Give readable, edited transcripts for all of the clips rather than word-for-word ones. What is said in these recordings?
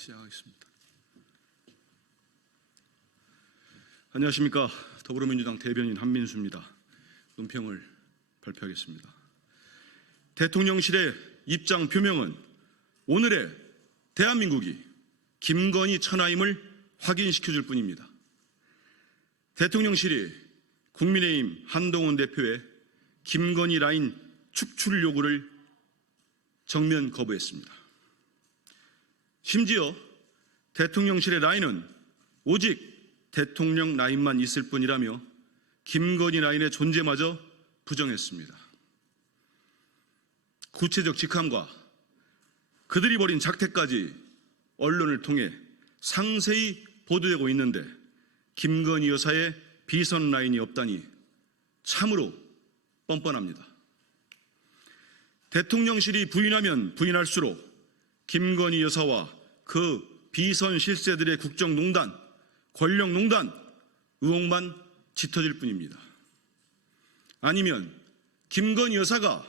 시작하겠습니다. 안녕하십니까. 더불어민주당 대변인 한민수입니다. 논평을 발표하겠습니다. 대통령실의 입장 표명은 오늘의 대한민국이 김건희 천하임을 확인시켜줄 뿐입니다. 대통령실이 국민의힘 한동훈 대표의 김건희 라인 축출 요구를 정면 거부했습니다. 심지어 대통령실의 라인은 오직 대통령 라인만 있을 뿐이라며 김건희 라인의 존재마저 부정했습니다. 구체적 직함과 그들이 벌인 작태까지 언론을 통해 상세히 보도되고 있는데 김건희 여사의 비선 라인이 없다니 참으로 뻔뻔합니다. 대통령실이 부인하면 부인할수록 김건희 여사와 그 비선 실세들의 국정농단, 권력농단 의혹만 짙어질 뿐입니다. 아니면 김건희 여사가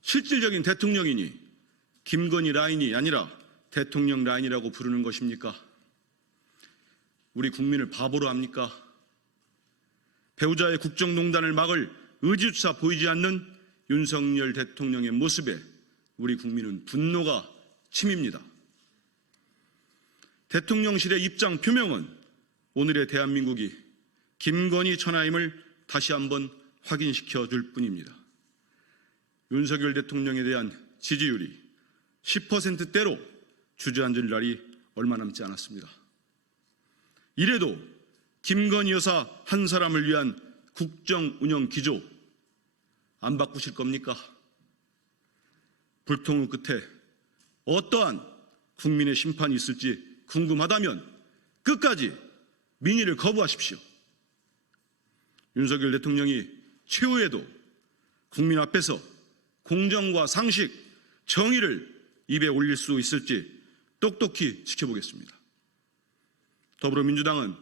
실질적인 대통령이니 김건희 라인이 아니라 대통령 라인이라고 부르는 것입니까? 우리 국민을 바보로 합니까? 배우자의 국정농단을 막을 의지조차 보이지 않는 윤석열 대통령의 모습에 우리 국민은 분노가 침입니다. 대통령실의 입장 표명은 오늘의 대한민국이 김건희 천하임을 다시 한번 확인시켜 줄 뿐입니다. 윤석열 대통령에 대한 지지율이 10%대로 주저앉을 날이 얼마 남지 않았습니다. 이래도 김건희 여사 한 사람을 위한 국정 운영 기조 안 바꾸실 겁니까? 불통의 끝에 어떠한 국민의 심판이 있을지 궁금하다면 끝까지 민의를 거부하십시오. 윤석열 대통령이 최후에도 국민 앞에서 공정과 상식, 정의를 입에 올릴 수 있을지 똑똑히 지켜보겠습니다. 더불어민주당은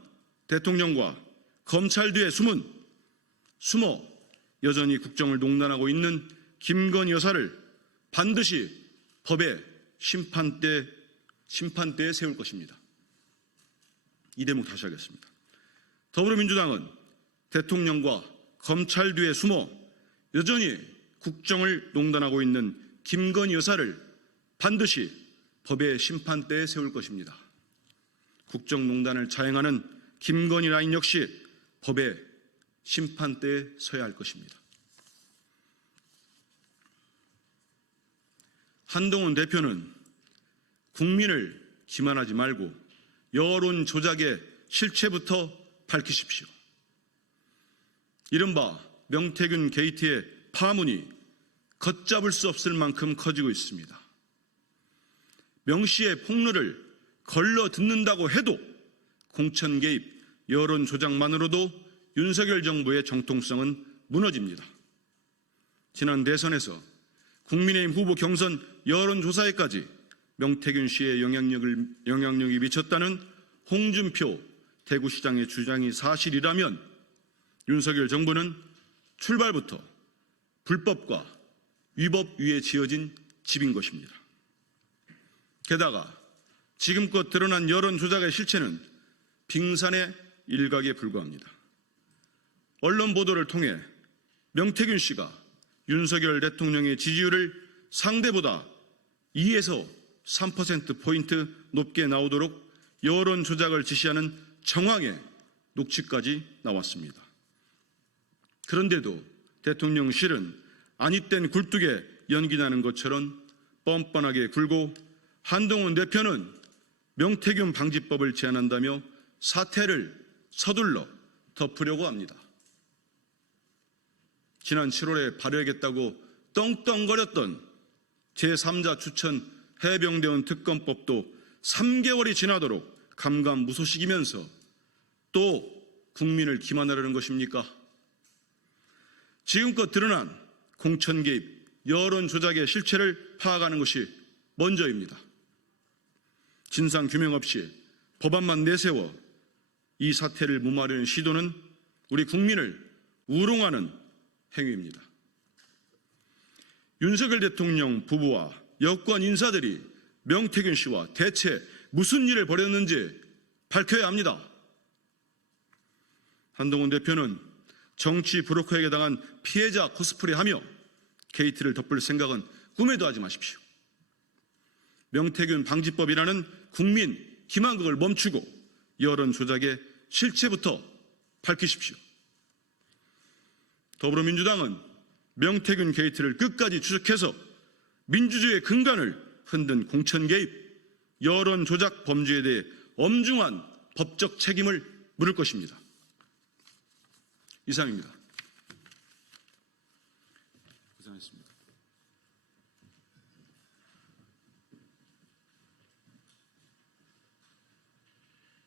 대통령과 검찰 뒤에 숨어 여전히 국정을 농단하고 있는 김건희 여사를 반드시 법의 심판대에 세울 것입니다. 이 대목 다시 하겠습니다. 더불어민주당은 대통령과 검찰 뒤에 숨어 여전히 국정을 농단하고 있는 김건희 여사를 반드시 법의 심판대에 세울 것입니다. 국정농단을 자행하는 김건희 라인 역시 법의 심판대에 서야 할 것입니다. 한동훈 대표는 국민을 기만하지 말고 여론 조작의 실체부터 밝히십시오. 이른바 명태균 게이트의 파문이 걷잡을 수 없을 만큼 커지고 있습니다. 명 씨의 폭로를 걸러 듣는다고 해도 공천 개입, 여론 조작만으로도 윤석열 정부의 정통성은 무너집니다. 지난 대선에서 국민의힘 후보 경선 여론조사에까지 명태균 씨의 영향력이 미쳤다는 홍준표 대구시장의 주장이 사실이라면 윤석열 정부는 출발부터 불법과 위법 위에 지어진 집인 것입니다. 게다가 지금껏 드러난 여론조작의 실체는 빙산의 일각에 불과합니다. 언론 보도를 통해 명태균 씨가 윤석열 대통령의 지지율을 상대보다 2에서 3%포인트 높게 나오도록 여론 조작을 지시하는 정황의 녹취까지 나왔습니다. 그런데도 대통령실은 아니땐 굴뚝에 연기 나는 것처럼 뻔뻔하게 굴고 한동훈 대표는 명태균 방지법을 제안한다며 사태를 서둘러 덮으려고 합니다. 지난 7월에 발의하겠다고 떵떵거렸던 제3자 추천 해병대원 특검법도 3개월이 지나도록 감감무소식이면서 또 국민을 기만하려는 것입니까? 지금껏 드러난 공천 개입, 여론 조작의 실체를 파악하는 것이 먼저입니다. 진상 규명 없이 법안만 내세워 이 사태를 무마하려는 시도는 우리 국민을 우롱하는 행위입니다. 윤석열 대통령 부부와 여권 인사들이 명태균 씨와 대체 무슨 일을 벌였는지 밝혀야 합니다. 한동훈 대표는 정치 브로커에게 당한 피해자 코스프레하며 게이트를 덮을 생각은 꿈에도 하지 마십시오. 명태균 방지법이라는 국민 기만극을 멈추고 여론 조작의 실체부터 밝히십시오. 더불어민주당은 명태균 게이트를 끝까지 추적해서 민주주의의 근간을 흔든 공천 개입, 여론 조작 범죄에 대해 엄중한 법적 책임을 물을 것입니다. 이상입니다.